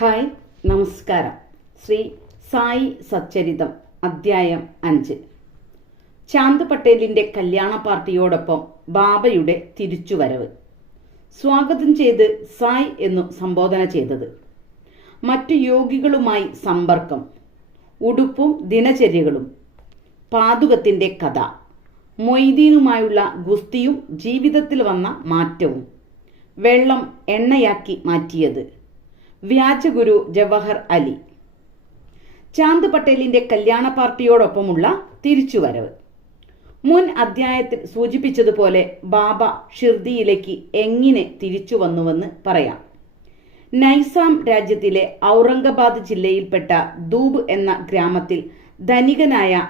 Hi, നമസ്കാരം. ശ്രീ സായി സച്ചരിതം അധ്യായം 5. ചാന്ദ് പട്ടേലിന്റെ കല്യാണ പാർട്ടിയോടൊപ്പം ബാബയുടെ തിരിച്ചുവരവ്. സ്വാഗതം ചെയ്ത് സായ് എന്നു സംബോധന ചെയ്തത്. മറ്റു യോഗികളുമായി സമ്പർക്കം, ഉടുപ്പും ദിനചര്യകളും, പാതുകത്തിന്റെ കഥ, മൊയ്തീനുമായുള്ള ഗുസ്തിയും ജീവിതത്തിൽ വന്ന മാറ്റവും, വെള്ളം എണ്ണയാക്കി മാറ്റിയത്, വ്യാജഗുരു ജവഹർ അലി. ചാന്ദ് പട്ടേലിന്റെ കല്യാണ പാർട്ടിയോടൊപ്പമുള്ള തിരിച്ചുവരവ്. മുൻ അധ്യായത്തിൽ സൂചിപ്പിച്ചതുപോലെ ബാബ ഷിർദിയിലേക്ക് എങ്ങനെ തിരിച്ചു വന്നുവെന്ന് പറയാം. നൈസാം രാജ്യത്തിലെ ഔറംഗാബാദ് ജില്ലയിൽപ്പെട്ട ദൂബ് എന്ന ഗ്രാമത്തിൽ ധനികനായ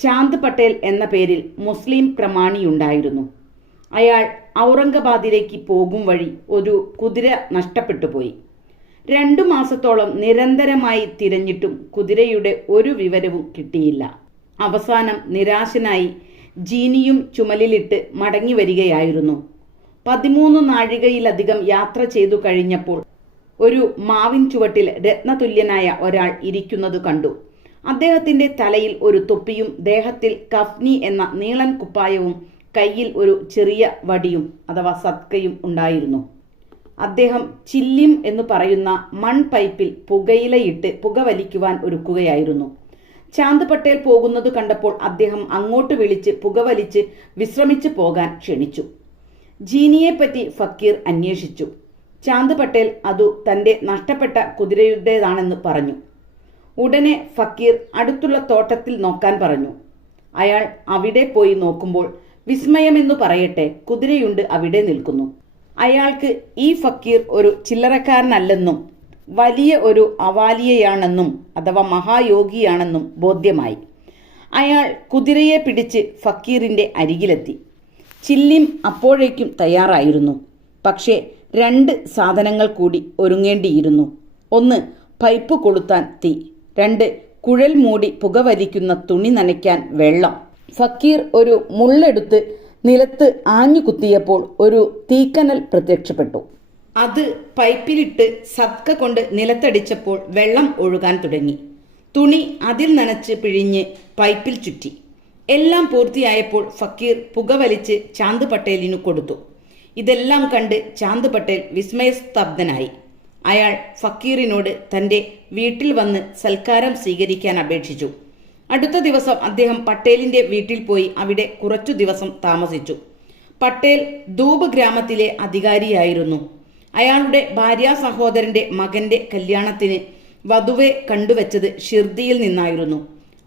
ചാന്ദ് പട്ടേൽ എന്ന പേരിൽ മുസ്ലിം പ്രമാണിയുണ്ടായിരുന്നു. അയാൾ ഔറംഗാബാദിലേക്ക് പോകും വഴി ഒരു കുതിര നഷ്ടപ്പെട്ടുപോയി. 2 മാസത്തോളം നിരന്തരമായി തിരഞ്ഞിട്ടും കുതിരയുടെ ഒരു വിവരവും കിട്ടിയില്ല. അവസാനം നിരാശനായി ജീനിയും ചുമലിലിട്ട് മടങ്ങി വരികയായിരുന്നു. 13 നാഴികയിലധികം യാത്ര ചെയ്തു കഴിഞ്ഞപ്പോൾ ഒരു മാവിൻ ചുവട്ടിൽ രത്നതുല്യനായ ഒരാൾ ഇരിക്കുന്നത് കണ്ടു. അദ്ദേഹത്തിന്റെ തലയിൽ ഒരു തൊപ്പിയും ദേഹത്തിൽ കഫ്നി എന്ന നീളൻ കുപ്പായവും കയ്യിൽ ഒരു ചെറിയ വടിയും അഥവാ സത്കയും ഉണ്ടായിരുന്നു. അദ്ദേഹം ചില്ലിം എന്ന് പറയുന്ന മൺപൈപ്പിൽ പുകയിലയിട്ട് പുകവലിക്കുവാൻ ഒരുക്കുകയായിരുന്നു. ചാന്ദ് പട്ടേൽ പോകുന്നത് കണ്ടപ്പോൾ അദ്ദേഹം അങ്ങോട്ട് വിളിച്ച് പുകവലിച്ച് വിശ്രമിച്ചു പോകാൻ ക്ഷണിച്ചു. ജീനിയെപ്പറ്റി ഫക്കീർ അന്വേഷിച്ചു. ചാന്ദ് പട്ടേൽ അതു തന്റെ നഷ്ടപ്പെട്ട കുതിരയുടേതാണെന്ന് പറഞ്ഞു. ഉടനെ ഫക്കീർ അടുത്തുള്ള തോട്ടത്തിൽ നോക്കാൻ പറഞ്ഞു. അയാൾ അവിടെ പോയി നോക്കുമ്പോൾ വിസ്മയമെന്നു പറയട്ടെ, കുതിരയുണ്ട് അവിടെ നിൽക്കുന്നു. അയാൾക്ക് ഈ ഫക്കീർ ഒരു ചില്ലറക്കാരനല്ലെന്നും വലിയ ഒരു അവാലിയയാണെന്നും അഥവാ മഹായോഗിയാണെന്നും ബോധ്യമായി. അയാൾ കുതിരയെ പിടിച്ച് ഫക്കീറിന്റെ അരികിലെത്തി. ചില്ലിം അപ്പോഴേക്കും തയ്യാറായിരുന്നു. പക്ഷേ 2 സാധനങ്ങൾ കൂടി ഒരുങ്ങേണ്ടിയിരുന്നു. 1 പൈപ്പ് കൊളുത്താൻ തീ, 2 കുഴൽ മൂടി പുകവലിക്കുന്ന തുണി നനയ്ക്കാൻ വെള്ളം. ഫക്കീർ ഒരു മുള്ളെടുത്ത് നിലത്ത് ആഞ്ഞു കുത്തിയപ്പോൾ ഒരു തീക്കനൽ പ്രത്യക്ഷപ്പെട്ടു. അത് പൈപ്പിലിട്ട് സത്ക കൊണ്ട് നിലത്തടിച്ചപ്പോൾ വെള്ളം ഒഴുകാൻ തുടങ്ങി. തുണി അതിൽ നനച്ച് പിഴിഞ്ഞ് പൈപ്പിൽ ചുറ്റി. എല്ലാം പൂർത്തിയായപ്പോൾ ഫക്കീർ പുകവലിച്ച് ചാന്ദ് പട്ടേലിനു കൊടുത്തു. ഇതെല്ലാം കണ്ട് ചാന്ദ് പട്ടേൽ വിസ്മയസ്തബ്ധനായി. അയാൾ ഫക്കീറിനോട് തന്റെ വീട്ടിൽ വന്ന് സൽക്കാരം സ്വീകരിക്കാൻ അപേക്ഷിച്ചു. അടുത്ത ദിവസം അദ്ദേഹം പട്ടേലിന്റെ വീട്ടിൽ പോയി അവിടെ കുറച്ചു ദിവസം താമസിച്ചു. പട്ടേൽ ദൂബ് ഗ്രാമത്തിലെ അധികാരിയായിരുന്നു. അയാളുടെ ഭാര്യാ സഹോദരന്റെ മകന്റെ കല്യാണത്തിന് വധുവെ കണ്ടുവച്ചത് ഷിർദിയിൽ നിന്നായിരുന്നു.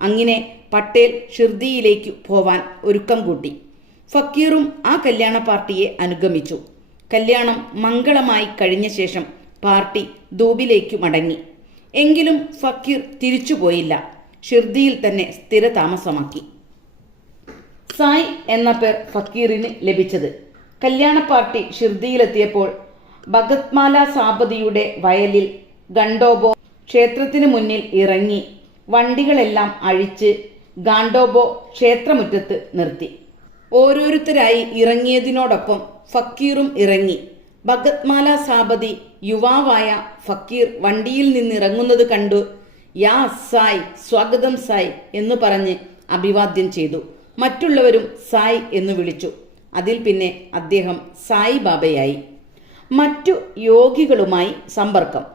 അങ്ങനെ പട്ടേൽ ഷിർദിയിലേക്ക് പോവാൻ ഒരുക്കം കൂട്ടി. ഫക്കീറും ആ കല്യാണ പാർട്ടിയെ അനുഗമിച്ചു. കല്യാണം മംഗളമായി കഴിഞ്ഞ ശേഷം പാർട്ടി ദൂബിലേക്ക് മടങ്ങി. എങ്കിലും ഫക്കീർ തിരിച്ചുപോയില്ല. ഷിർദിയിൽ തന്നെ സ്ഥിരതാമസമാക്കി. സായ് എന്ന പേർ ഫക്കീറിന് ലഭിച്ചത് കല്യാണ പാർട്ടി ഷിർദിയിലെത്തിയപ്പോൾ ഭഗത്മാല സാബദിയുടെ വയലിൽ ഗാണ്ടോബോ ക്ഷേത്രത്തിന് മുന്നിൽ ഇറങ്ങി വണ്ടികളെല്ലാം അഴിച്ച് ഗാണ്ടോബോ ക്ഷേത്രമുറ്റത്ത് നിർത്തി. ഓരോരുത്തരായി ഇറങ്ങിയതിനോടൊപ്പം ഫക്കീറും ഇറങ്ങി. ഭഗത്മാല സാബദി യുവാവായ ഫക്കീർ വണ്ടിയിൽ നിന്നിറങ്ങുന്നത് കണ്ടു യാ സായ്, സ്വാഗതം സായ് എന്ന് പറഞ്ഞ് അഭിവാദ്യം ചെയ്തു. മറ്റുള്ളവരും സായ് എന്ന് വിളിച്ചു. അതിൽ പിന്നെ അദ്ദേഹം സായി ബാബയായി. മറ്റു യോഗികളുമായി സമ്പർക്കം.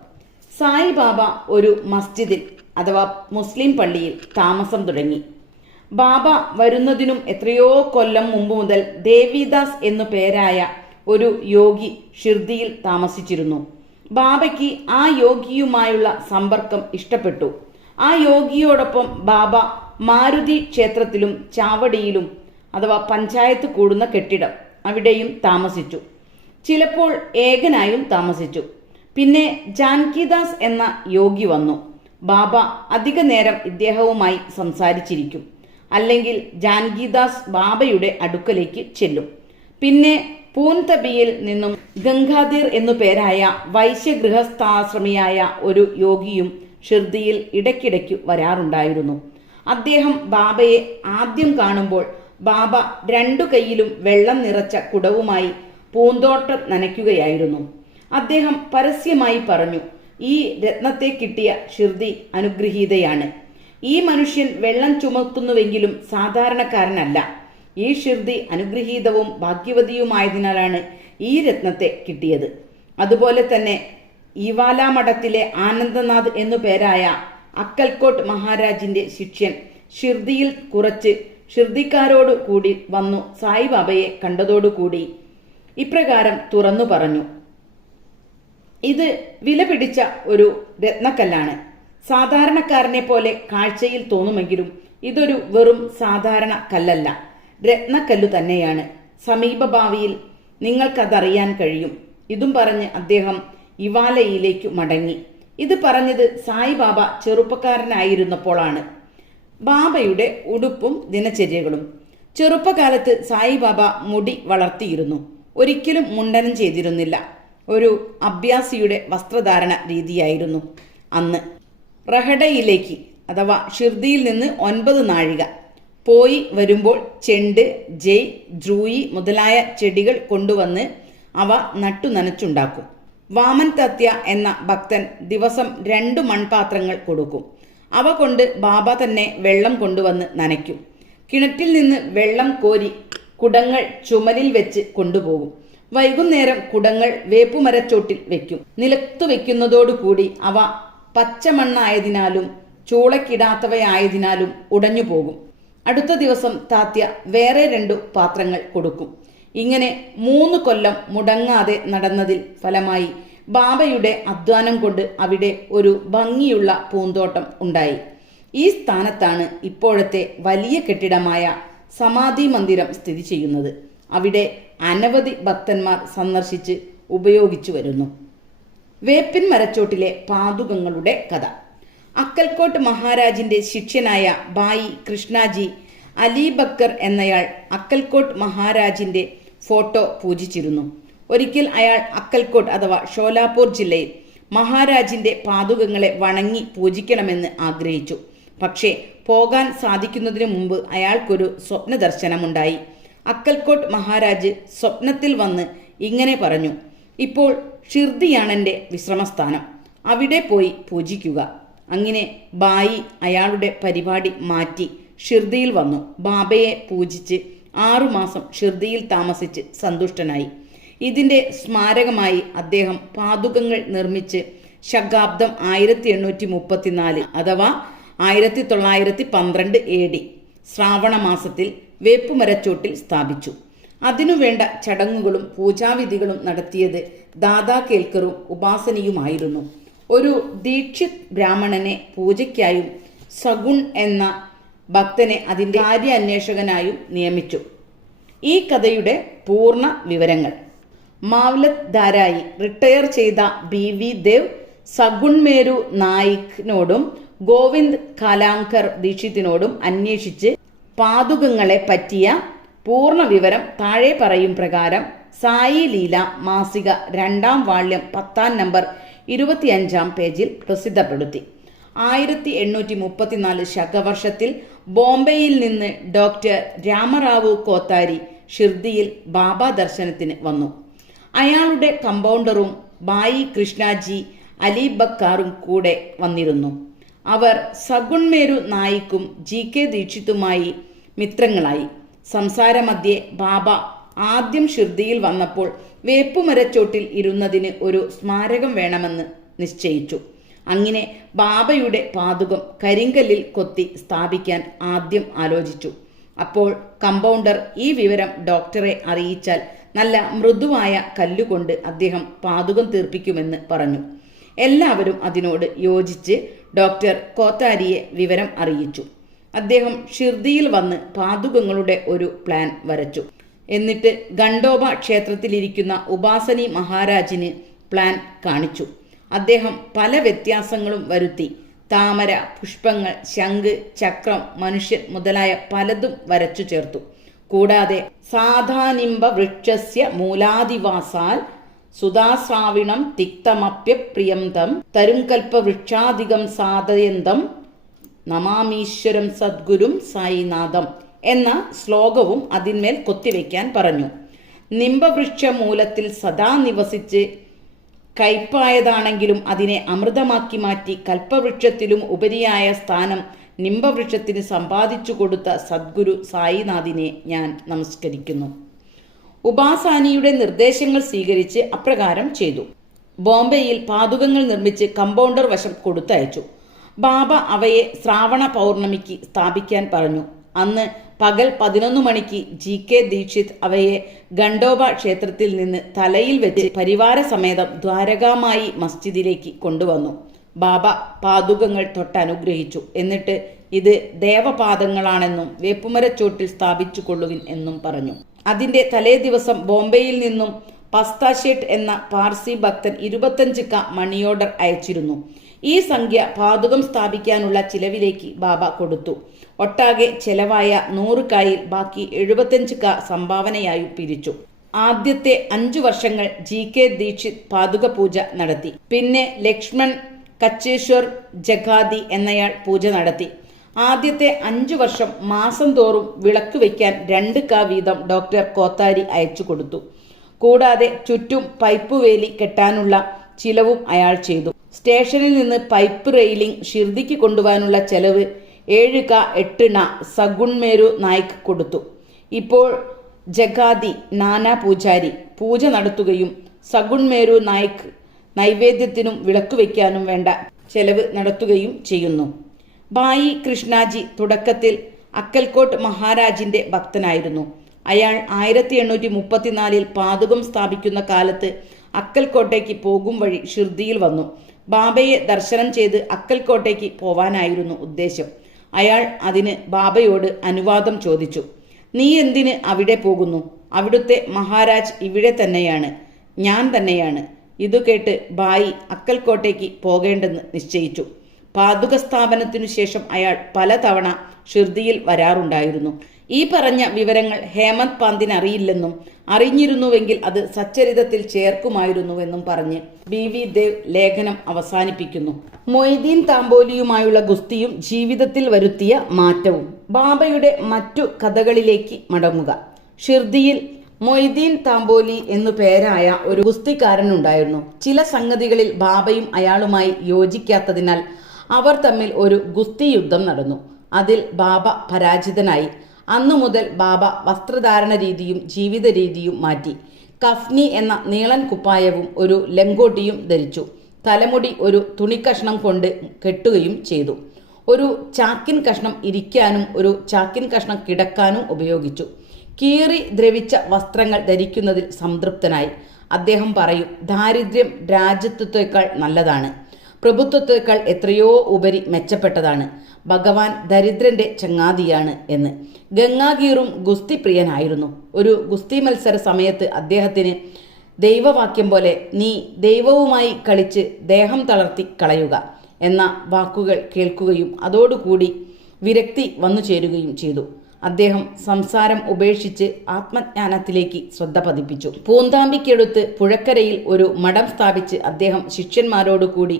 സായി ബാബ ഒരു മസ്ജിദിൽ അഥവാ മുസ്ലിം പള്ളിയിൽ താമസം തുടങ്ങി. ബാബ വരുന്നതിനും എത്രയോ കൊല്ലം മുമ്പ് മുതൽ ദേവിദാസ് എന്നു പേരായ ഒരു യോഗി ഷിർദിയിൽ താമസിച്ചിരുന്നു. ബാബയ്ക്ക് ആ യോഗിയുമായുള്ള സമ്പർക്കം ഇഷ്ടപ്പെട്ടു. ആ യോഗിയോടൊപ്പം ബാബ മാരുതി ക്ഷേത്രത്തിലും ചാവടിയിലും അഥവാ പഞ്ചായത്ത് കൂടുന്ന കെട്ടിടം അവിടെയും താമസിച്ചു. ചിലപ്പോൾ ഏകനായും താമസിച്ചു. പിന്നെ ജാൻകിദാസ് എന്ന യോഗി വന്നു. ബാബ അധിക നേരം ഇദ്ദേഹവുമായി സംസാരിച്ചിരിക്കും. അല്ലെങ്കിൽ ജാൻകിദാസ് ബാബയുടെ അടുക്കലേക്ക് ചെല്ലും. പിന്നെ പൂൻതബിയിൽ നിന്നും ഗംഗാധീർ എന്നു പേരായ വൈശ്യഗൃഹസ്ഥാശ്രമിയായ ഒരു യോഗിയും ഷിർദിയിൽ ഇടയ്ക്കിടയ്ക്ക് വരാറുണ്ടായിരുന്നു. അദ്ദേഹം ബാബയെ ആദ്യം കാണുമ്പോൾ ബാബ 2 കൈയിലും വെള്ളം നിറച്ച കുടവുമായി പൂന്തോട്ടം നനയ്ക്കുകയായിരുന്നു. അദ്ദേഹം പരസ്യമായി പറഞ്ഞു, ഈ രത്നത്തെ കിട്ടിയ ഷിർദി അനുഗ്രഹീതയാണ്. ഈ മനുഷ്യൻ വെള്ളം ചുമക്കുന്നുവെങ്കിലും സാധാരണക്കാരനല്ല. ഈ ഷിർദി അനുഗ്രഹീതവും ഭാഗ്യവതിയുമായതിനാലാണ് ഈ രത്നത്തെ കിട്ടിയത്. അതുപോലെ തന്നെ ഇവാല മഠത്തിലെ ആനന്ദനാഥ് എന്നു പേരായ അക്കൽക്കോട്ട് മഹാരാജിന്റെ ശിഷ്യൻ ഷിർദിയിൽ കുറച്ച് ഷിർദിക്കാരോട് കൂടി വന്നു സായിബാബയെ കണ്ടതോടുകൂടി ഇപ്രകാരം തുറന്നു പറഞ്ഞു: ഇത് വിലപിടിച്ച ഒരു രത്നക്കല്ലാണ്. സാധാരണക്കാരനെ പോലെ കാഴ്ചയിൽ തോന്നുമെങ്കിലും ഇതൊരു വെറും സാധാരണ കല്ലല്ല, രത്നക്കല്ലു തന്നെയാണ്. സമീപ ഭാവിയിൽ നിങ്ങൾക്കതറിയാൻ കഴിയും. ഇതും പറഞ്ഞ് അദ്ദേഹം ഇവാലയിലേക്കു മടങ്ങി. ഇത് പറഞ്ഞത് സായിബാബ ചെറുപ്പക്കാരനായിരുന്നപ്പോഴാണ്. ബാബയുടെ ഉടുപ്പും ദിനചര്യകളും. ചെറുപ്പകാലത്ത് സായിബാബ മുടി വളർത്തിയിരുന്നു. ഒരിക്കലും മുണ്ടനം ചെയ്തിരുന്നില്ല. ഒരു അഭ്യാസിയുടെ വസ്ത്രധാരണ രീതിയായിരുന്നു അന്ന്. റഹഡയിലേക്ക് അഥവാ ഷിർദിയിൽ നിന്ന് 9 നാഴിക പോയി വരുമ്പോൾ ചെണ്ട്, ജയ്, ധ്രൂയി മുതലായ ചെടികൾ കൊണ്ടുവന്ന് അവ നട്ടു നനച്ചുണ്ടാക്കും. വാമൻ തത്യ എന്ന ഭക്തൻ ദിവസം 2 മൺപാത്രങ്ങൾ കൊടുക്കും. അവ കൊണ്ട് ബാബ തന്നെ വെള്ളം കൊണ്ടുവന്ന് നനയ്ക്കും. കിണറ്റിൽ നിന്ന് വെള്ളം കോരി കുടങ്ങൾ ചുമലിൽ വെച്ച് കൊണ്ടുപോകും. വൈകുന്നേരം കുടങ്ങൾ വേപ്പുമരച്ചോട്ടിൽ വെക്കും. നിലത്തു വെക്കുന്നതോടുകൂടി അവ പച്ചമണ്ണായതിനാലും ചൂളക്കിടാത്തവയായതിനാലും ഉടഞ്ഞു പോകും. അടുത്ത ദിവസം താത്യ വേറെ 2 പാത്രങ്ങൾ കൊടുക്കും. ഇങ്ങനെ 3 കൊല്ലം മുടങ്ങാതെ നടന്നതിൽ ഫലമായി ബാബയുടെ അധ്വാനം കൊണ്ട് അവിടെ ഒരു ഭംഗിയുള്ള പൂന്തോട്ടം ഉണ്ടായി. ഈ സ്ഥാനത്താണ് ഇപ്പോഴത്തെ വലിയ കെട്ടിടമായ സമാധി മന്ദിരം സ്ഥിതി ചെയ്യുന്നത്. അവിടെ അനവധി ഭക്തന്മാർ സന്ദർശിച്ച് ഉപയോഗിച്ചു വരുന്നു. വേപ്പിൻ മരച്ചോട്ടിലെ പാതുകങ്ങളുടെ കഥ. അക്കൽക്കോട്ട് മഹാരാജിന്റെ ശിഷ്യനായ ഭായി കൃഷ്ണാജി അലി ബക്കർ എന്നയാൾ അക്കൽക്കോട്ട് മഹാരാജിന്റെ ഫോട്ടോ പൂജിച്ചിരുന്നു. ഒരിക്കൽ അയാൾ അക്കൽക്കോട്ട് അഥവാ ഷോലാപൂർ ജില്ലയിൽ മഹാരാജിന്റെ പാതുകങ്ങളെ വണങ്ങി പൂജിക്കണമെന്ന് ആഗ്രഹിച്ചു. പക്ഷേ പോകാൻ സാധിക്കുന്നതിനു മുമ്പ് അയാൾക്കൊരു സ്വപ്ന ദർശനമുണ്ടായി. അക്കൽക്കോട്ട് മഹാരാജ് സ്വപ്നത്തിൽ വന്ന് ഇങ്ങനെ പറഞ്ഞു: ഇപ്പോൾ ഷിർദിയാണെൻ്റെ വിശ്രമസ്ഥാനം, അവിടെ പോയി പൂജിക്കുക. അങ്ങനെ ബായി അയാളുടെ പരിപാടി മാറ്റി ഷിർദിയിൽ വന്നു. ബാബയെ പൂജിച്ച് 6 മാസം ഷിർദിയിൽ താമസിച്ച് സന്തുഷ്ടനായി. ഇതിൻ്റെ സ്മാരകമായി അദ്ദേഹം പാതുകങ്ങൾ നിർമ്മിച്ച് ശകാബ്ദം 1834 അഥവാ 1912 AD ശ്രാവണ മാസത്തിൽ വേപ്പുമരച്ചോട്ടിൽ സ്ഥാപിച്ചു. അതിനുവേണ്ട ചടങ്ങുകളും പൂജാവിധികളും നടത്തിയത് ദാദാ കേൽക്കറും ഉപാസനിയുമായിരുന്നു. ഒരു ദീക്ഷിത് ബ്രാഹ്മണനെ പൂജയ്ക്കായും സഗുൺ എന്ന ഭക്തനെ അതിൻ്റെ കാര്യാന്വേഷകനായും നിയമിച്ചു. ഈ കഥയുടെ പൂർണ്ണ വിവരങ്ങൾ. മാവ്ലത് ധാരായി റിട്ടയർ ചെയ്ത BV ദേവ് സഗുൺമേരു നായിക്കിനോടും ഗോവിന്ദ് കാലാങ്കർ ദീക്ഷിത്തിനോടും അന്വേഷിച്ച് പാതുകങ്ങളെ പറ്റിയ പൂർണ്ണ വിവരം താഴെ പറയും പ്രകാരം സായി ലീല മാസിക 2ാം വാള്യം 10ാം നമ്പർ 25ാം പേജിൽ പ്രസിദ്ധപ്പെടുത്തി. 1834 ശകവർഷത്തിൽ ബോംബെയിൽ നിന്ന് ഡോക്ടർ രാമറാവു കോത്താരി ഷിർദിയിൽ ബാബ ദർശനത്തിന് വന്നു. അയാളുടെ കമ്പൗണ്ടറും ഭായി കൃഷ്ണാജി അലി ബക്കാറും കൂടെ വന്നിരുന്നു. അവർ സഗുൺമേരു നായിക്കും GK ദീക്ഷിത്തുമായി മിത്രങ്ങളായി. സംസാരമധ്യേ ബാബ ആദ്യം ഷിർദിയിൽ വന്നപ്പോൾ വേപ്പുമരച്ചോട്ടിൽ ഇരുന്നതിന് ഒരു സ്മാരകം വേണമെന്ന് നിശ്ചയിച്ചു. അങ്ങനെ ബാബയുടെ പാതുകം കരിങ്കല്ലിൽ കൊത്തി സ്ഥാപിക്കാൻ ആദ്യം ആലോചിച്ചു. അപ്പോൾ കമ്പൗണ്ടർ ഈ വിവരം ഡോക്ടറെ അറിയിച്ചാൽ നല്ല മൃദുവായ കല്ലുകൊണ്ട് അദ്ദേഹം പാതുകം തീർപ്പിക്കുമെന്ന് പറഞ്ഞു. എല്ലാവരും അതിനോട് യോജിച്ച് ഡോക്ടർ കോത്താരിയെ വിവരം അറിയിച്ചു. അദ്ദേഹം ഷിർദിയിൽ വന്ന് പാതുകങ്ങളുടെ ഒരു പ്ലാൻ വരച്ചു. എന്നിട്ട് ഗണ്ഡോബ ക്ഷേത്രത്തിലിരിക്കുന്ന ഉപാസനി മഹാരാജിന് പ്ലാൻ കാണിച്ചു. അദ്ദേഹം പല വ്യത്യാസങ്ങളും വരുത്തി. താമര, പുഷ്പങ്ങൾ, ശംഖ്, ചക്രം, മനുഷ്യൻ മുതലായ പലതും വരച്ചു ചേർത്തു. കൂടാതെ സാധാനിംബ വൃക്ഷസ്യ മൂലാദിവാസാൽ സുധാശ്രാവിണം തിക്തമപ്യപ്രിയന്തം തരുങ്കൽപ്പവൃക്ഷാധികം സാധയന്തം നമാമീശ്വരം സദ്ഗുരും സായിനാഥം എന്ന ശ്ലോകവും അതിന്മേൽ കൊത്തിവെക്കാൻ പറഞ്ഞു. നിംബവൃക്ഷ മൂലത്തിൽ സദാ നിവസിച്ച് കയ്പായതാണെങ്കിലും അതിനെ അമൃതമാക്കി മാറ്റി കൽപ്പവൃക്ഷത്തിലും ഉപരിയായ സ്ഥാനം നിംബവൃക്ഷത്തിന് സമ്പാദിച്ചു കൊടുത്ത സദ്ഗുരു സായിനാഥിനെ ഞാൻ നമസ്കരിക്കുന്നു. ഉപാസാനിയുടെ നിർദ്ദേശങ്ങൾ സ്വീകരിച്ച് അപ്രകാരം ചെയ്തു. ബോംബെയിൽ പാതുകങ്ങൾ നിർമ്മിച്ച് കമ്പൗണ്ടർ വശം കൊടുത്തയച്ചു. ബാബ അവയെ ശ്രാവണ പൗർണമിക്ക് സ്ഥാപിക്കാൻ പറഞ്ഞു. അന്ന് പകൽ 11 മണിക്ക് GK ദീക്ഷിത് അവയെ ഖണ്ഡോബ ക്ഷേത്രത്തിൽ നിന്ന് തലയിൽ വെച്ച് പരിവാര സമേതം ദ്വാരകാമായി മസ്ജിദിലേക്ക് കൊണ്ടുവന്നു. ബാബ പാതുകങ്ങൾ തൊട്ടനുഗ്രഹിച്ചു. എന്നിട്ട് ഇത് ദേവപാദങ്ങളാണെന്നും വേപ്പുമരച്ചോട്ടിൽ സ്ഥാപിച്ചു കൊള്ളുവിൻ എന്നും പറഞ്ഞു. അതിന്റെ തലേ ദിവസം ബോംബെയിൽ നിന്നും പസ്താഷേട്ട് എന്ന പാർസി ഭക്തൻ 25K മണി ഓർഡർ അയച്ചിരുന്നു. ഈ സംഖ്യ പാതുകം സ്ഥാപിക്കാനുള്ള ചിലവിലേക്ക് ബാബ കൊടുത്തു. ഒട്ടാകെ ചെലവായ 100Kയിൽ ബാക്കി 75K സംഭാവനയായി പിരിച്ചു. ആദ്യത്തെ 5 വർഷങ്ങൾ GK ദീക്ഷിത് പാതുക പൂജ നടത്തി. പിന്നെ ലക്ഷ്മൺ കച്ചേശ്വർ ജഗാദി എന്നയാൾ പൂജ നടത്തി. ആദ്യത്തെ 5 വർഷം മാസം തോറും വിളക്ക് വയ്ക്കാൻ 2K വീതം ഡോക്ടർ കോത്താരി അയച്ചു കൊടുത്തു. കൂടാതെ ചുറ്റും പൈപ്പ് വേലി കെട്ടാനുള്ള ചിലവും അയാൾ ചെയ്തു. സ്റ്റേഷനിൽ നിന്ന് പൈപ്പ് റെയിലിംഗ് ഷിർദിക്ക് കൊണ്ടുപോകാനുള്ള ചെലവ് 7K 8 സഗുൺമേരു നായിക് കൊടുത്തു. ഇപ്പോൾ ജഗാദി നാനാ പൂജാരി പൂജ നടത്തുകയും സഗുൺമേരു നായിക് നൈവേദ്യത്തിനും വിളക്ക് വയ്ക്കാനും വേണ്ട ചെലവ് നടത്തുകയും ചെയ്യുന്നു. ഭായി കൃഷ്ണാജി തുടക്കത്തിൽ അക്കൽക്കോട്ട് മഹാരാജിന്റെ ഭക്തനായിരുന്നു. അയാൾ 1834 പാതുകം സ്ഥാപിക്കുന്ന കാലത്ത് അക്കൽക്കോട്ടേക്ക് പോകും വഴി ഷിർദിയിൽ വന്നു. ബാബയെ ദർശനം ചെയ്ത് അക്കൽക്കോട്ടേക്ക് പോവാനായിരുന്നു ഉദ്ദേശം. അയാൾ അതിന് ബാബയോട് അനുവാദം ചോദിച്ചു. നീ എന്തിന് അവിടെ പോകുന്നു? അവിടുത്തെ മഹാരാജ് ഇവിടെ തന്നെയാണ്, ഞാൻ തന്നെയാണ്. ഇതു കേട്ട് ഭായി അക്കൽക്കോട്ടേക്ക് പോകേണ്ടെന്ന് നിശ്ചയിച്ചു. പാതുക സ്ഥാപനത്തിനു ശേഷം അയാൾ പലതവണ ഷിർദിയിൽ വരാറുണ്ടായിരുന്നു. ഈ പറഞ്ഞ വിവരങ്ങൾ ഹേമന്ത് പാന്തിന് അറിയില്ലെന്നും അറിഞ്ഞിരുന്നുവെങ്കിൽ അത് സച്ചരിതത്തിൽ ചേർക്കുമായിരുന്നുവെന്നും പറഞ്ഞ് BV ദേവ് ലേഖനം അവസാനിപ്പിക്കുന്നു. മൊയ്തീൻ താംബോലിയുമായുള്ള ഗുസ്തിയും ജീവിതത്തിൽ വരുത്തിയ മാറ്റവും. ബാബയുടെ മറ്റു കഥകളിലേക്ക് മടങ്ങുക. ഷിർദിയിൽ മൊയ്തീൻ താംബോലി എന്നു പേരായ ഒരു ഗുസ്തിക്കാരനുണ്ടായിരുന്നു. ചില സംഗതികളിൽ ബാബയും അയാളുമായി യോജിക്കാത്തതിനാൽ അവർ തമ്മിൽ ഒരു ഗുസ്തി യുദ്ധം നടന്നു. അതിൽ ബാബ പരാജിതനായി. അന്നു മുതൽ ബാബ വസ്ത്രധാരണ രീതിയും ജീവിത രീതിയും മാറ്റി. കഫ്നി എന്ന നീളൻ കുപ്പായവും ഒരു ലങ്കോട്ടിയും ധരിച്ചു. തലമുടി ഒരു തുണിക്കഷ്ണം കൊണ്ട് കെട്ടുകയും ചെയ്തു. ഒരു ചാക്കിൻ കഷ്ണം ഇരിക്കാനും ഒരു ചാക്കിൻ കഷ്ണം കിടക്കാനും ഉപയോഗിച്ചു. കീറി ദ്രവിച്ച വസ്ത്രങ്ങൾ ധരിക്കുന്നതിൽ സംതൃപ്തനായി. അദ്ദേഹം പറയും, ദാരിദ്ര്യം രാജ്യത്വത്തേക്കാൾ നല്ലതാണ്, പ്രഭുത്വത്തേക്കാൾ എത്രയോ ഉപരി മെച്ചപ്പെട്ടതാണ്. ഭഗവാൻ ദരിദ്രന്റെ ചങ്ങാതിയാണ് എന്ന്. ഗംഗാഗീറും ഗുസ്തി പ്രിയനായിരുന്നു. ഒരു ഗുസ്തി മത്സര സമയത്ത് അദ്ദേഹത്തിന് ദൈവവാക്യം പോലെ നീ ദൈവവുമായി കളിച്ച് ദേഹം തളർത്തി കളയുക എന്ന വാക്കുകൾ കേൾക്കുകയും അതോടുകൂടി വിരക്തി വന്നു ചേരുകയും ചെയ്തു. അദ്ദേഹം സംസാരം ഉപേക്ഷിച്ച് ആത്മജ്ഞാനത്തിലേക്ക് ശ്രദ്ധ പതിപ്പിച്ചു. പൂന്താമ്പിക്കടുത്ത് പുഴക്കരയിൽ ഒരു മഠം സ്ഥാപിച്ച് അദ്ദേഹം ശിഷ്യന്മാരോടുകൂടി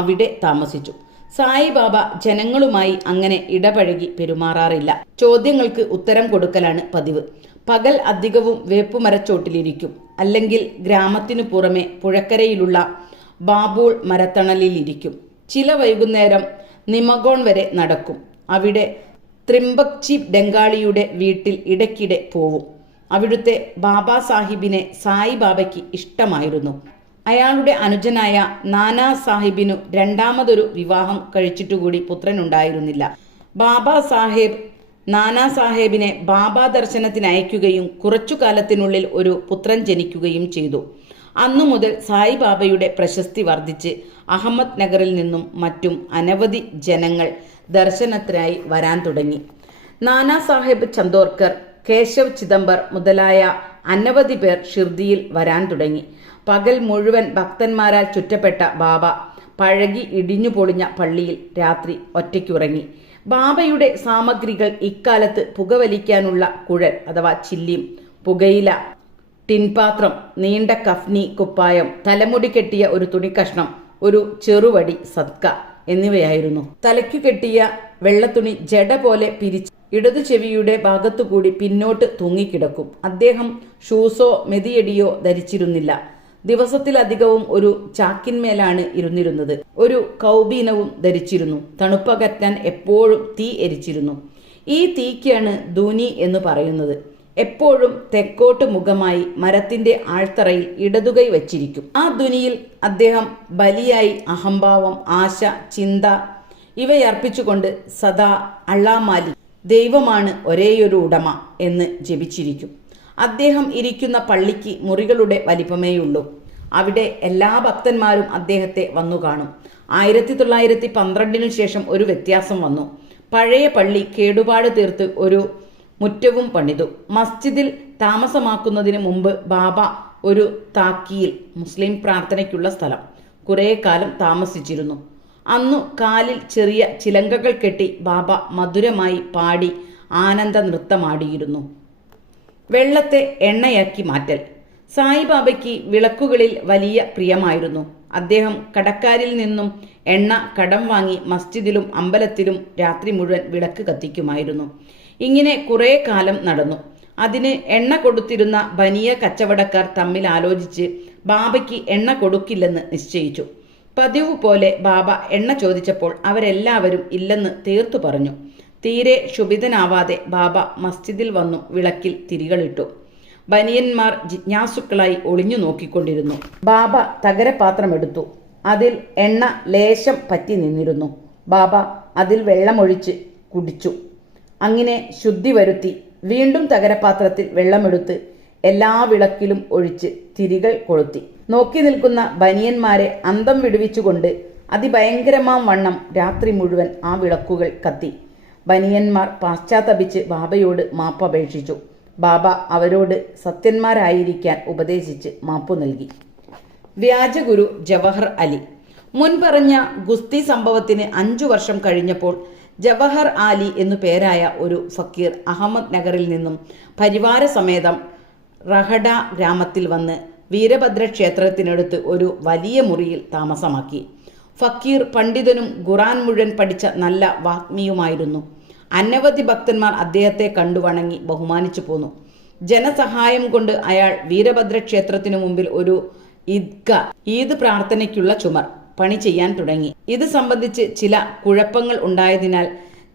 അവിടെ താമസിച്ചു. സായിബാബ ജനങ്ങളുമായി അങ്ങനെ ഇടപഴകി പെരുമാറാറില്ല. ചോദ്യങ്ങൾക്ക് ഉത്തരം കൊടുക്കലാണ് പതിവ്. പകൽ അധികവും വേപ്പുമരച്ചോട്ടിലിരിക്കും. അല്ലെങ്കിൽ ഗ്രാമത്തിനു പുറമെ പുഴക്കരയിലുള്ള ബാബൂൾ മരത്തണലിലിരിക്കും. ചില വൈകുന്നേരം നിമഗോൺ വരെ നടക്കും. അവിടെ ത്രിംബക്ചി ബംഗാളിയുടെ വീട്ടിൽ ഇടയ്ക്കിടെ പോവും. അവിടുത്തെ ബാബാ സാഹിബിനെ സായിബാബയ്ക്ക് ഇഷ്ടമായിരുന്നു. അയാളുടെ അനുജനായ നാനാ സാഹിബിനു രണ്ടാമതൊരു വിവാഹം കഴിച്ചിട്ടുകൂടി പുത്രനുണ്ടായിരുന്നില്ല. ബാബാ സാഹേബ് നാനാ സാഹേബിനെ ബാബാ ദർശനത്തിന് അയക്കുകയും കുറച്ചു കാലത്തിനുള്ളിൽ ഒരു പുത്രൻ ജനിക്കുകയും ചെയ്തു. അന്നു മുതൽ സായിബാബയുടെ പ്രശസ്തി വർദ്ധിച്ച് അഹമ്മദ് നഗറിൽ നിന്നും മറ്റും അനവധി ജനങ്ങൾ ദർശനത്തിനായി വരാൻ തുടങ്ങി. നാനാ സാഹേബ് ചന്ദോർക്കർ, കേശവ് ചിദംബർ മുതലായ അനവധി പേർ ഷിർദിയിൽ വരാൻ തുടങ്ങി. പകൽ മുഴുവൻ ഭക്തന്മാരാൽ ചുറ്റപ്പെട്ട ബാബ പഴകി ഇടിഞ്ഞു പൊളിഞ്ഞ പള്ളിയിൽ രാത്രി ഒറ്റയ്ക്കുറങ്ങി. ബാബയുടെ സാമഗ്രികൾ ഇക്കാലത്ത് പുകവലിക്കാനുള്ള കുഴൽ അഥവാ ചില്ലിയും, പുകയില, ടിൻപാത്രം, നീണ്ട കഫ്നി കുപ്പായം, തലമുടി കെട്ടിയ ഒരു തുണിക്കഷ്ണം, ഒരു ചെറുവടി സദ്ക എന്നിവയായിരുന്നു. തലയ്ക്കു കെട്ടിയ വെള്ളത്തുണി ജട പോലെ പിരിച്ച് ഇടതു ചെവിയുടെ ഭാഗത്തുകൂടി പിന്നോട്ട് തൂങ്ങിക്കിടക്കും. അദ്ദേഹം ഷൂസോ മെതിയടിയോ ധരിച്ചിരുന്നില്ല. ദിവസത്തിലധികവും ഒരു ചാക്കിന്മേലാണ് ഇരുന്നിരുന്നത്. ഒരു കൗബീനവും ധരിച്ചിരുന്നു. തണുപ്പകറ്റാൻ എപ്പോഴും തീ എരിച്ചിരുന്നു. ഈ തീക്കാണ് ധൂനി എന്ന് പറയുന്നത്. എപ്പോഴും തെക്കോട്ട് മുഖമായി മരത്തിന്റെ ആഴ്ത്തറയിൽ ഇടതുകൈ വച്ചിരിക്കും. ആ ധുനിയിൽ അദ്ദേഹം ബലിയായി അഹംഭാവം, ആശ, ചിന്ത ഇവയർപ്പിച്ചുകൊണ്ട് സദാ അള്ളാമാലി, ദൈവമാണ് ഒരേയൊരു ഉടമ എന്ന് ജപിച്ചിരിക്കും. അദ്ദേഹം ഇരിക്കുന്ന പള്ളിക്ക് മുറികളുടെ വലിപ്പമേയുള്ളൂ. അവിടെ എല്ലാ ഭക്തന്മാരും അദ്ദേഹത്തെ വന്നു കാണും. 1912 ശേഷം ഒരു വ്യത്യാസം വന്നു. പഴയ പള്ളി കേടുപാട് തീർത്ത് ഒരു മുറ്റവും പണിതു. മസ്ജിദിൽ താമസമാക്കുന്നതിന് മുമ്പ് ബാബ ഒരു താക്കിയിൽ, മുസ്ലിം പ്രാർത്ഥനയ്ക്കുള്ള സ്ഥലം, കുറേ കാലം താമസിച്ചിരുന്നു. അന്നു കാലിൽ ചെറിയ ചിലങ്കകൾ കെട്ടി ബാബ മധുരമായി പാടി ആനന്ദ നൃത്തമാടിയിരുന്നു. വെള്ളത്തെ എണ്ണയാക്കി മാറ്റൽ. സായിബാബയ്ക്ക് വിളക്കുകളിൽ വലിയ പ്രിയമായിരുന്നു. അദ്ദേഹം കടക്കാരിൽ നിന്നും എണ്ണ കടം വാങ്ങി മസ്ജിദിലും അമ്പലത്തിലും രാത്രി മുഴുവൻ വിളക്ക് കത്തിക്കുമായിരുന്നു. ഇങ്ങനെ കുറേ കാലം നടന്നു. അതിന് എണ്ണ കൊടുത്തിരുന്ന ബനിയ കച്ചവടക്കാർ തമ്മിൽ ആലോചിച്ച് ബാബയ്ക്ക് എണ്ണ കൊടുക്കില്ലെന്ന് നിശ്ചയിച്ചു. പതിവ് പോലെ ബാബ എണ്ണ ചോദിച്ചപ്പോൾ അവരെല്ലാവരും ഇല്ലെന്ന് തീർത്തു പറഞ്ഞു. തീരെ ക്ഷുഭിതനാവാതെ ബാബ മസ്ജിദിൽ വന്നു വിളക്കിൽ തിരികളിട്ടു. ബനിയന്മാർ ജിജ്ഞാസുക്കളായി ഒളിഞ്ഞു നോക്കിക്കൊണ്ടിരുന്നു. ബാബ തകരപാത്രമെടുത്തു. അതിൽ എണ്ണ ലേശം പറ്റി നിന്നിരുന്നു. ബാബ അതിൽ വെള്ളമൊഴിച്ച് കുടിച്ചു. അങ്ങനെ ശുദ്ധി വരുത്തി വീണ്ടും തകരപാത്രത്തിൽ വെള്ളമെടുത്ത് എല്ലാ വിളക്കിലും ഒഴിച്ച് തിരികൾ കൊളുത്തി. നോക്കി നിൽക്കുന്ന ബനിയന്മാരെ അന്തം വിടുവിച്ചുകൊണ്ട് അതിഭയങ്കരമാം വണ്ണം രാത്രി മുഴുവൻ ആ വിളക്കുകൾ കത്തി. ബനിയന്മാർ പാശ്ചാത്തപിച്ച് ബാബയോട് മാപ്പപേക്ഷിച്ചു. ബാബ അവരോട് സത്യന്മാരായിരിക്കാൻ ഉപദേശിച്ച് മാപ്പു നൽകി. വ്യാജഗുരു ജവഹർ അലി. മുൻപറഞ്ഞ ഗുസ്തി സംഭവത്തിന് 5 വർഷം കഴിഞ്ഞപ്പോൾ ജവഹർ ആലി എന്നു പേരായ ഒരു ഫക്കീർ അഹമ്മദ് നഗറിൽ നിന്നും പരിവാര സമേതം റഹഡ ഗ്രാമത്തിൽ വന്ന് വീരഭദ്ര ക്ഷേത്രത്തിനടുത്ത് ഒരു വലിയ മുറിയിൽ താമസമാക്കി. ഫക്കീർ പണ്ഡിതനും ഖുറാൻ മുഴുവൻ പഠിച്ച നല്ല വാഗ്മിയുമായിരുന്നു. അനവധി ഭക്തന്മാർ അദ്ദേഹത്തെ കണ്ടു വണങ്ങി ബഹുമാനിച്ചു പോന്നു. ജനസഹായം കൊണ്ട് അയാൾ വീരഭദ്ര ക്ഷേത്രത്തിനു മുമ്പിൽ ഒരു ഈദ് പ്രാർത്ഥനയ്ക്കുള്ള ചുമർ പണി ചെയ്യാൻ തുടങ്ങി. ഇത് സംബന്ധിച്ച് ചില കുഴപ്പങ്ങൾ ഉണ്ടായതിനാൽ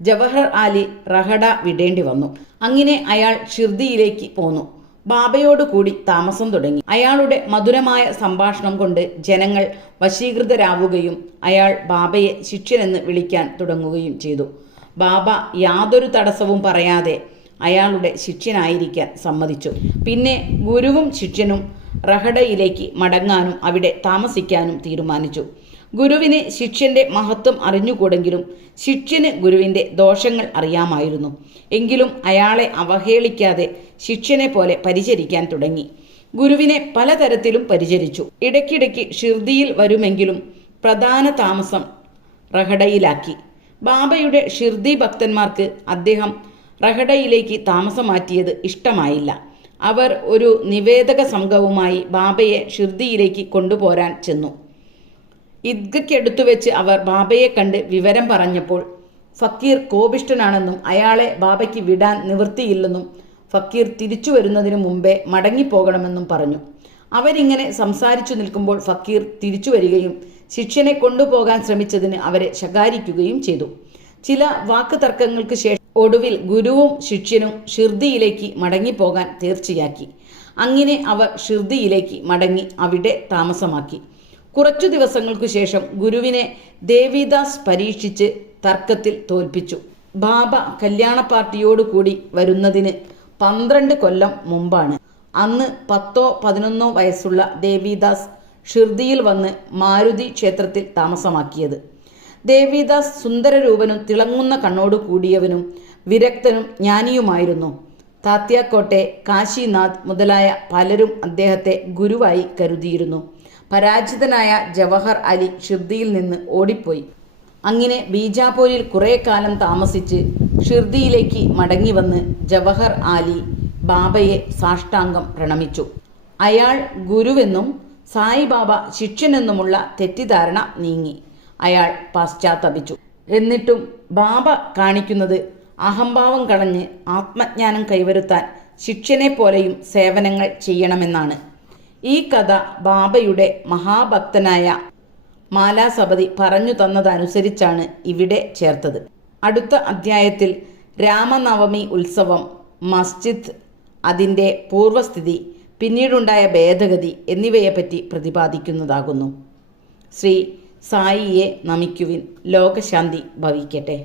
ജവഹർ ആലി റഹഡ വിടേണ്ടി വന്നു. അങ്ങനെ അയാൾ ഷിർദിയിലേക്ക് പോന്നു. ബാബയോട് കൂടി താമസം തുടങ്ങി. അയാളുടെ മധുരമായ സംഭാഷണം കൊണ്ട് ജനങ്ങൾ വശീകൃതരാവുകയും അയാൾ ബാബയെ ശിഷ്യനെന്ന് വിളിക്കാൻ തുടങ്ങുകയും ചെയ്തു. ബാബ യാതൊരു തടസ്സവും പറയാതെ അയാളുടെ ശിഷ്യനായിരിക്കാൻ സമ്മതിച്ചു. പിന്നെ ഗുരുവും ശിഷ്യനും റഹഡയിലേക്ക് മടങ്ങാനും അവിടെ താമസിക്കാനും തീരുമാനിച്ചു. ഗുരുവിന് ശിഷ്യന്റെ മഹത്വം അറിഞ്ഞുകൂടെങ്കിലും ശിഷ്യന് ഗുരുവിന്റെ ദോഷങ്ങൾ അറിയാമായിരുന്നു. എങ്കിലും അയാളെ അവഹേളിക്കാതെ ശിഷ്യനെ പോലെ പരിചരിക്കാൻ തുടങ്ങി. ഗുരുവിനെ പലതരത്തിലും പരിചരിച്ചു. ഇടയ്ക്കിടയ്ക്ക് ഷിർദിയിൽ വരുമെങ്കിലും പ്രധാന താമസം റഹഡയിലാക്കി. ബാബയുടെ ഷിർദി ഭക്തന്മാർക്ക് അദ്ദേഹം റഹഡയിലേക്ക് താമസം മാറ്റിയത് ഇഷ്ടമായില്ല. അവർ ഒരു നിവേദക സംഘവുമായി ബാബയെ ഷിർദിയിലേക്ക് കൊണ്ടുപോരാൻ ചെന്നു. ഈദ്ഗയ്ക്കടുത്തു വെച്ച് അവർ ബാബയെ കണ്ട് വിവരം പറഞ്ഞപ്പോൾ ഫക്കീർ കോപിഷ്ഠനാണെന്നും അയാളെ ബാബയ്ക്ക് വിടാൻ നിവൃത്തിയില്ലെന്നും ഫക്കീർ തിരിച്ചു വരുന്നതിന് മുമ്പേ മടങ്ങിപ്പോകണമെന്നും പറഞ്ഞു. അവരിങ്ങനെ സംസാരിച്ചു നിൽക്കുമ്പോൾ ഫക്കീർ തിരിച്ചു വരികയും ശിഷ്യനെ കൊണ്ടുപോകാൻ ശ്രമിച്ചതിന് അവരെ ശകാരിക്കുകയും ചെയ്തു. ചില വാക്ക് തർക്കങ്ങൾക്ക് ശേഷം ഒടുവിൽ ഗുരുവും ശിഷ്യനും ഷിർദിയിലേക്ക് മടങ്ങിപ്പോകാൻ തീർച്ചയാക്കി. അങ്ങനെ അവർ ഷിർദിയിലേക്ക് മടങ്ങി അവിടെ താമസമാക്കി. കുറച്ചു ദിവസങ്ങൾക്കു ശേഷം ഗുരുവിനെ ദേവിദാസ് പരീക്ഷിച്ച് തർക്കത്തിൽ തോൽപ്പിച്ചു. ബാബ കല്യാണ പാർട്ടിയോടുകൂടി വരുന്നതിന് 12 കൊല്ലം മുമ്പാണ്. അന്ന് 10-11 വയസ്സുള്ള ദേവിദാസ് ഷിർദിയിൽ വന്ന് മാരുതി ക്ഷേത്രത്തിൽ താമസമാക്കിയത്. ദേവിദാസ് സുന്ദരരൂപനും തിളങ്ങുന്ന കണ്ണോടു കൂടിയവനും വിരക്തനും ജ്ഞാനിയുമായിരുന്നു. താത്യാക്കോട്ടെ, കാശിനാഥ് മുതലായ പലരും അദ്ദേഹത്തെ ഗുരുവായി കരുതിയിരുന്നു. പരാജിതനായ ജവഹർ അലി ഷിർദിയിൽ നിന്ന് ഓടിപ്പോയി. അങ്ങനെ ബീജാപൂരിൽ കുറേ കാലം താമസിച്ച് ഷിർദിയിലേക്ക് മടങ്ങി വന്ന് ജവഹർ ആലി ബാബയെ സാഷ്ടാംഗം പ്രണമിച്ചു. അയാൾ ഗുരുവെന്നും സായിബാബ ശിഷ്യനെന്നുമുള്ള തെറ്റിദ്ധാരണ നീങ്ങി. അയാൾ പാശ്ചാത്തപിച്ചു. എന്നിട്ടും ബാബ കാണിക്കുന്നത് അഹംഭാവം കളഞ്ഞ് ആത്മജ്ഞാനം കൈവരുത്താൻ ശിഷ്യനെ പോലെയും സേവനങ്ങൾ ചെയ്യണമെന്നാണ്. ഈ കഥ ബാബയുടെ മഹാഭക്തനായ മാലാസപതി പറഞ്ഞു തന്നതനുസരിച്ചാണ് ഇവിടെ ചേർത്തത്. അടുത്ത അധ്യായത്തിൽ രാമനവമി ഉത്സവം, മസ്ജിദ്, അതിൻ്റെ പൂർവസ്ഥിതി, പിന്നീടുണ്ടായ ഭേദഗതി എന്നിവയെപ്പറ്റി പ്രതിപാദിക്കുന്നതാകുന്നു. ശ്രീ സായിയെ നമിക്കുവിൻ. ലോകശാന്തി ഭവിക്കട്ടെ.